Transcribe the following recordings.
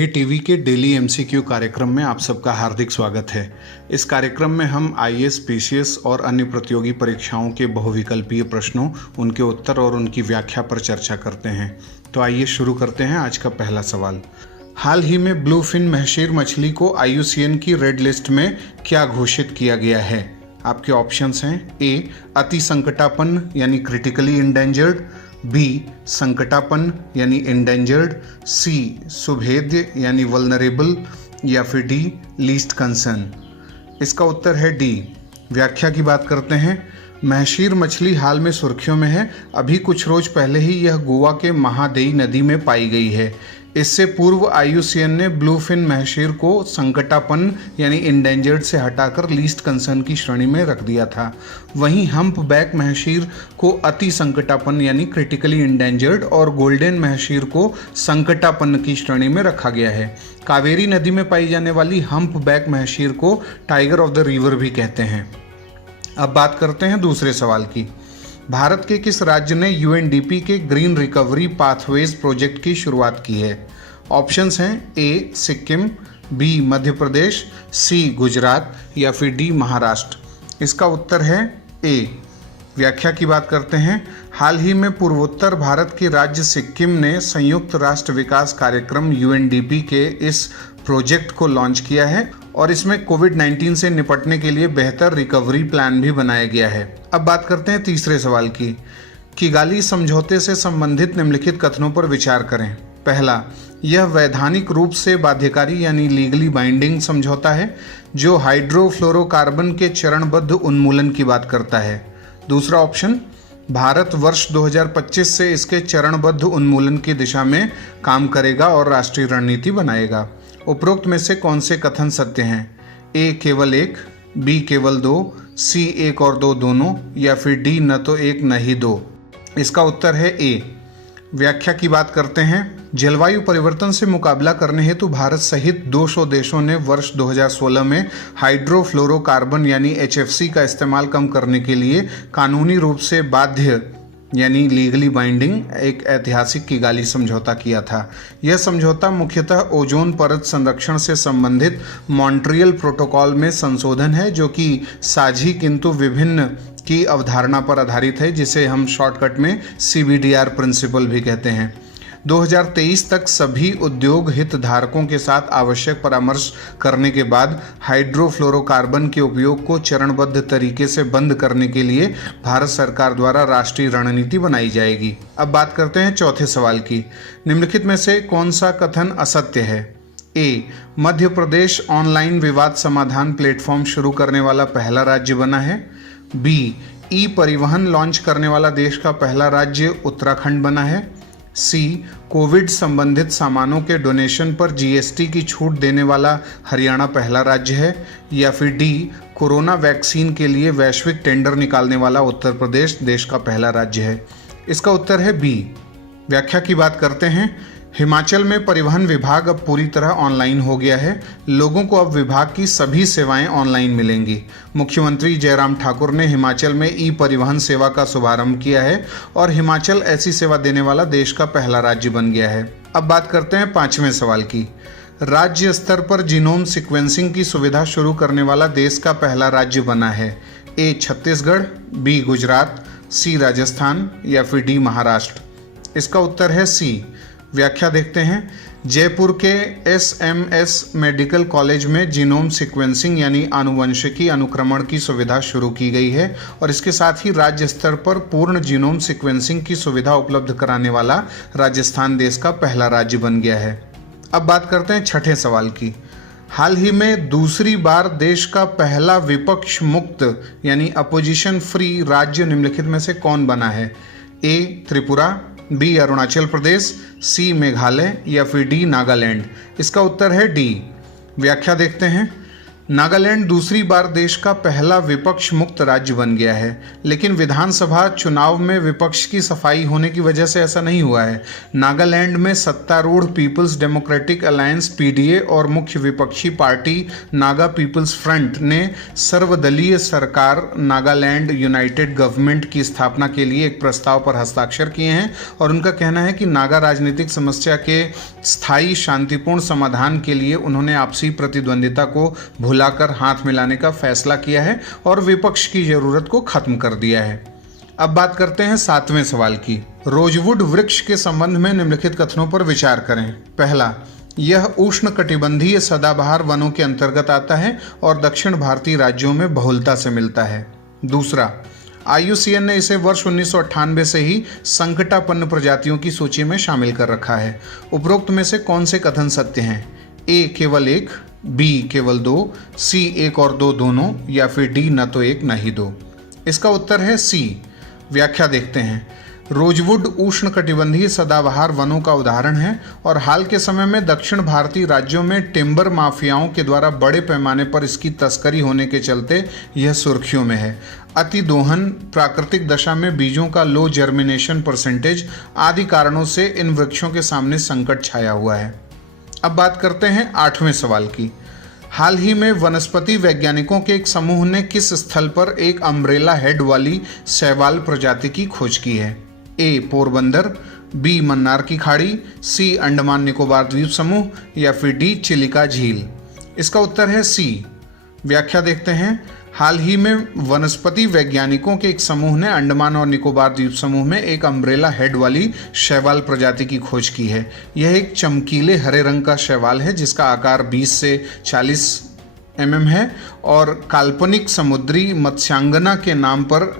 पढ़े टीवी के daily MCQ कार्यक्रम में आप सबका हार्दिक स्वागत है। इस कार्यक्रम में हम आईएएस, पीसीएस और अन्य प्रतियोगी परीक्षाओं के बहुविकल्पीय प्रश्नों, उनके उत्तर और उनकी व्याख्या पर चर्चा करते हैं। तो आइए शुरू करते हैं आज का पहला सवाल। हाल ही में ब्लू फिन महशीर मछली को IUCN की रेड लिस्ट में क्या घोषित किया गया है? आपके ऑप्शंस हैं ए अति संकटापन्न यानी क्रिटिकली इंडेंजर्ड, बी संकटापन्न यानी इंडेंजर्ड, सी सुभेद्य यानी वल्नरेबल या फिर डी लीस्ट कंसर्न। इसका उत्तर है डी। व्याख्या की बात करते हैं। महशीर मछली हाल में सुर्खियों में है। अभी कुछ रोज पहले ही यह गोवा के महादेई नदी में पाई गई है। इससे पूर्व IUCN ने ब्लू फिन महशीर को संकटापन्न यानी इंडेंजर्ड से हटाकर लीस्ट कंसर्न की श्रेणी में रख दिया था। वहीं हम्पबैक महशीर को अति संकटापन्न यानी क्रिटिकली इंडेंजर्ड और गोल्डन महशीर को संकटापन्न की श्रेणी में रखा गया है। कावेरी नदी में पाई जाने वाली हम्पबैक महशीर को टाइगर ऑफ द रिवर भी कहते हैं। अब बात करते हैं दूसरे सवाल की। भारत के किस राज्य ने UNDP के ग्रीन रिकवरी पाथवेज प्रोजेक्ट की शुरुआत की है? ऑप्शंस हैं ए सिक्किम, बी मध्य प्रदेश, सी गुजरात या फिर डी महाराष्ट्र। इसका उत्तर है ए। व्याख्या की बात करते हैं। हाल ही में पूर्वोत्तर भारत के राज्य सिक्किम ने संयुक्त राष्ट्र विकास कार्यक्रम UNDP के इस प्रोजेक्ट को लॉन्च किया है और इसमें कोविड-19 से निपटने के लिए बेहतर रिकवरी प्लान भी बनाया गया है। अब बात करते हैं तीसरे सवाल की। किगाली समझौते से संबंधित निम्नलिखित कथनों पर विचार करें। पहला, यह वैधानिक रूप से बाध्यकारी यानी लीगली बाइंडिंग समझौता है जो हाइड्रोफ्लोरोकार्बन के चरणबद्ध उन्मूलन की बात करता है। दूसरा ऑप्शन, भारत वर्ष 2025 से इसके चरणबद्ध उन्मूलन की दिशा में काम करेगा और राष्ट्रीय रणनीति बनाएगा। उपरोक्त में से कौन से कथन सत्य हैं? ए केवल एक, बी केवल दो, सी एक और दो दोनों या फिर डी न तो एक न ही दो। इसका उत्तर है ए। व्याख्या की बात करते हैं। जलवायु परिवर्तन से मुकाबला करने हेतु भारत सहित 200 देशों ने वर्ष 2016 में हाइड्रोफ्लोरोकार्बन यानी HFC का इस्तेमाल कम करने के लिए कानूनी रूप से बाध्य यानी लीगली बाइंडिंग एक ऐतिहासिक किगाली समझौता किया था। यह समझौता मुख्यतः ओजोन परत संरक्षण से संबंधित मॉन्ट्रियल प्रोटोकॉल में संशोधन है जो कि साझी किंतु विभिन्न की अवधारणा पर आधारित है, जिसे हम शॉर्टकट में CBDR प्रिंसिपल भी कहते हैं। 2023 तक सभी उद्योग हितधारकों के साथ आवश्यक परामर्श करने के बाद हाइड्रोफ्लोरोकार्बन के उपयोग को चरणबद्ध तरीके से बंद करने के लिए भारत सरकार द्वारा राष्ट्रीय रणनीति बनाई जाएगी। अब बात करते हैं चौथे सवाल की। निम्नलिखित में से कौन सा कथन असत्य है? ए मध्य प्रदेश ऑनलाइन विवाद समाधान प्लेटफॉर्म शुरू करने वाला पहला राज्य बना है। बी ई परिवहन लॉन्च करने वाला देश का पहला राज्य उत्तराखंड बना है। सी कोविड संबंधित सामानों के डोनेशन पर GST की छूट देने वाला हरियाणा पहला राज्य है या फिर डी कोरोना वैक्सीन के लिए वैश्विक टेंडर निकालने वाला उत्तर प्रदेश देश का पहला राज्य है। इसका उत्तर है बी। व्याख्या की बात करते हैं। हिमाचल में परिवहन विभाग अब पूरी तरह ऑनलाइन हो गया है। लोगों को अब विभाग की सभी सेवाएं ऑनलाइन मिलेंगी। मुख्यमंत्री जयराम ठाकुर ने हिमाचल में ई परिवहन सेवा का शुभारंभ किया है और हिमाचल ऐसी सेवा देने वाला देश का पहला राज्य बन गया है। अब बात करते हैं पांचवें सवाल की। राज्य स्तर पर जीनोम सीक्वेंसिंग की सुविधा शुरू करने वाला देश का पहला राज्य बना है। ए छत्तीसगढ़, बी गुजरात, सी राजस्थान या फिर डी महाराष्ट्र। इसका उत्तर है सी। व्याख्या देखते हैं। जयपुर के SMS मेडिकल कॉलेज में जीनोम सीक्वेंसिंग यानी आनुवंशिकी अनुक्रमण की सुविधा शुरू की गई है और इसके साथ ही राज्य स्तर पर पूर्ण जीनोम सीक्वेंसिंग की सुविधा उपलब्ध कराने वाला राजस्थान देश का पहला राज्य बन गया है। अब बात करते हैं छठे सवाल की। हाल ही में दूसरी बार देश का पहला विपक्ष मुक्त यानी अपोजिशन फ्री राज्य निम्नलिखित में से कौन बना है? ए त्रिपुरा, बी अरुणाचल प्रदेश, सी मेघालय या फिर डी नागालैंड। इसका उत्तर है डी। व्याख्या देखते हैं। नागालैंड दूसरी बार देश का पहला विपक्ष मुक्त राज्य बन गया है, लेकिन विधानसभा चुनाव में विपक्ष की सफाई होने की वजह से ऐसा नहीं हुआ है। नागालैंड में सत्तारूढ़ पीपल्स डेमोक्रेटिक अलायंस पीडीए और मुख्य विपक्षी पार्टी नागा पीपल्स फ्रंट ने सर्वदलीय सरकार नागालैंड यूनाइटेड गवर्नमेंट की स्थापना के लिए एक प्रस्ताव पर हस्ताक्षर किए हैं और उनका कहना है कि नागा राजनीतिक समस्या के स्थायी शांतिपूर्ण समाधान के लिए उन्होंने आपसी प्रतिद्वंदिता को भुलाकर हाथ मिलाने का फैसला किया है और विपक्ष की जरूरत को खत्म कर दिया है। अब बात करते हैं 7वें सवाल की। रोजवुड वृक्ष के संबंध में निम्नलिखित कथनों पर विचार करें। पहला, यह उष्णकटिबंधीय सदाबहार वनों के अंतर्गत आता है और दक्षिण भारतीय राज्यों में बहुलता से मिलता है। दूसरा, IUCN ने इसे वर्ष 1998 से ही संकटापन्न प्रजातियों की सूची में शामिल कर रखा है। उपरोक्त में से कौन से कथन सत्य हैं? A केवल एक, B केवल दो, C एक और दो दोनों, या फिर D न तो एक न ही दो। इसका उत्तर है C। व्याख्या देखते हैं। रोजवुड उष्णकटिबंधीय सदाबहार वनों का उदाहरण है और हाल के समय में दक्षिण भारतीय राज्यों में टिम्बर माफियाओं के द्वारा बड़े पैमाने पर इसकी तस्करी होने के चलते यह सुर्खियों में है। अति दोहन, प्राकृतिक दशा में बीजों का लो जर्मिनेशन परसेंटेज आदि कारणों से इन वृक्षों के सामने संकट छाया हुआ है। अब बात करते हैं 8वें सवाल की। हाल ही में वनस्पति वैज्ञानिकों के एक समूह ने किस स्थल पर एक अम्ब्रेला हेड वाली शैवाल प्रजाति की खोज की है? A पोरबंदर, B मन्नार की खाड़ी, C अंडमान निकोबार द्वीप समूह, या फिर D चिलिका झील। इसका उत्तर है C। व्याख्या देखते हैं। हाल ही में वनस्पति वैज्ञानिकों के एक समूह ने अंडमान और निकोबार द्वीप समूह में एक अम्ब्रेला हेड वाली शैवाल प्रजाति की खोज की है। यह एक चमकीले हरे रंग का शैवाल है जिसका आकार 20 से 40 mm है और काल्पनिक समुद्री मत्स्यांगना के नाम पर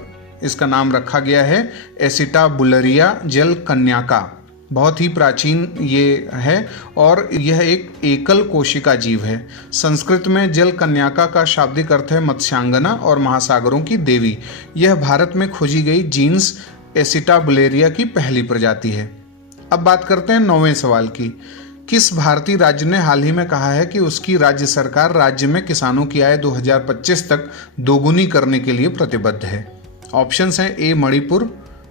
इसका नाम रखा गया है, एसिटाबुलरिया जल कन्याका। बहुत ही प्राचीन ये है और यह एक एकल कोशिका जीव है। संस्कृत में जल कन्याका का शाब्दिक अर्थ है मत्स्यांगना और महासागरों की देवी। यह भारत में खोजी गई जीन्स एसिटाबुलेरिया की पहली प्रजाति है। अब बात करते हैं 9वें सवाल की। किस भारतीय राज्य ने हाल ही में कहा है कि उसकी राज्य सरकार राज्य में किसानों की आय 2025 तक दोगुनी करने के लिए प्रतिबद्ध है? ऑप्शंस हैं A Manipur,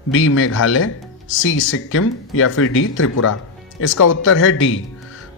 B Meghalaya, C Sikkim, या फिर D त्रिपुरा। इसका उत्तर है D।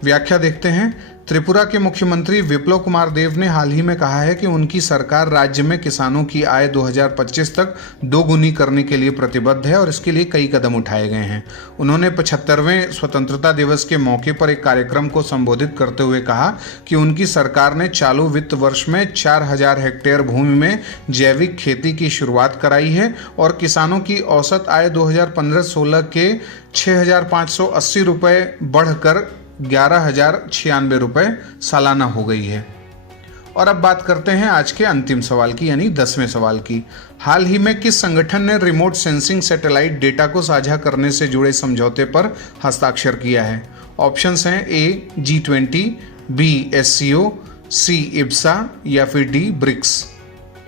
व्याख्या देखते हैं। त्रिपुरा के मुख्यमंत्री विप्लव कुमार देव ने हाल ही में कहा है कि उनकी सरकार राज्य में किसानों की आय 2025 तक दोगुनी करने के लिए प्रतिबद्ध है और इसके लिए कई कदम उठाए गए हैं। उन्होंने 75वें स्वतंत्रता दिवस के मौके पर एक कार्यक्रम को संबोधित करते हुए कहा कि उनकी सरकार ने चालू वित्त वर्ष में 4000 हेक्टेयर भूमि में जैविक खेती की शुरुआत कराई है और किसानों की औसत आय 2015-16 के 6580 रुपये बढ़कर 11,096 रुपये सालाना हो गई है। और अब बात करते हैं आज के अंतिम सवाल की, यानी 10वें सवाल की। हाल ही में किस संगठन ने रिमोट सेंसिंग सैटेलाइट डेटा को साझा करने से जुड़े समझौते पर हस्ताक्षर किया है? ऑप्शंस हैं A G20, B SCO, C IBSA, या फिर D ब्रिक्स।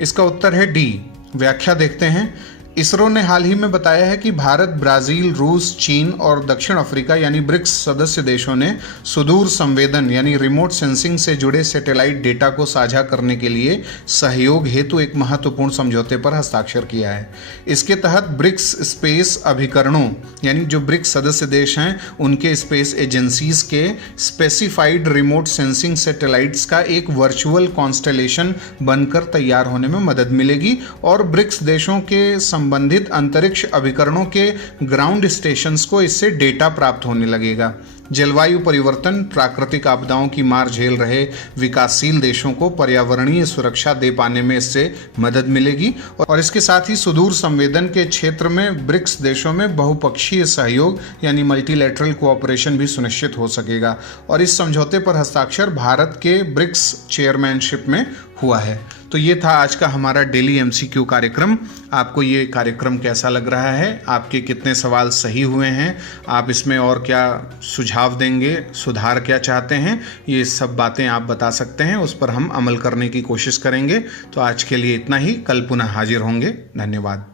इसका उत्तर है D। व्याख्या देखते हैं। इसरो ने हाल ही में बताया है कि भारत, ब्राजील, रूस, चीन और दक्षिण अफ्रीका यानी ब्रिक्स सदस्य देशों ने सुदूर संवेदन यानी रिमोट सेंसिंग से जुड़े सैटेलाइट डेटा को साझा करने के लिए सहयोग हेतु एक महत्वपूर्ण समझौते पर हस्ताक्षर किया है। इसके तहत ब्रिक्स स्पेस अभिकरणों यानी जो ब्रिक्स सदस्य देश हैं उनके स्पेस एजेंसीज के स्पेसिफाइड रिमोट सेंसिंग सैटेलाइट्स का एक वर्चुअल कॉन्स्टेलेशन बनकर तैयार होने में मदद मिलेगी और ब्रिक्स देशों के संबंधित अंतरिक्ष अभिकरणों के ग्राउंड स्टेशंस को इससे डेटा प्राप्त होने लगेगा। जलवायु परिवर्तन, प्राकृतिक आपदाओं की मार झेल रहे विकासशील देशों को पर्यावरणीय सुरक्षा दे पाने में इससे मदद मिलेगी और इसके साथ ही सुदूर संवेदन के क्षेत्र में ब्रिक्स देशों में बहुपक्षीय सहयोग यानी मल्टीलैटरल कोऑपरेशन भी सुनिश्चित हो सकेगा। और इस समझौते पर हस्ताक्षर भारत के ब्रिक्स चेयरमैनशिप में हुआ है। तो ये था आज का हमारा डेली MCQ कार्यक्रम। आपको ये कार्यक्रम कैसा लग रहा है? आपके कितने सवाल सही हुए हैं? आप इसमें और क्या सुझाव देंगे? सुधार क्या चाहते हैं? ये सब बातें आप बता सकते हैं, उस पर हम अमल करने की कोशिश करेंगे। तो आज के लिए इतना ही। कल पुनः हाजिर होंगे। धन्यवाद।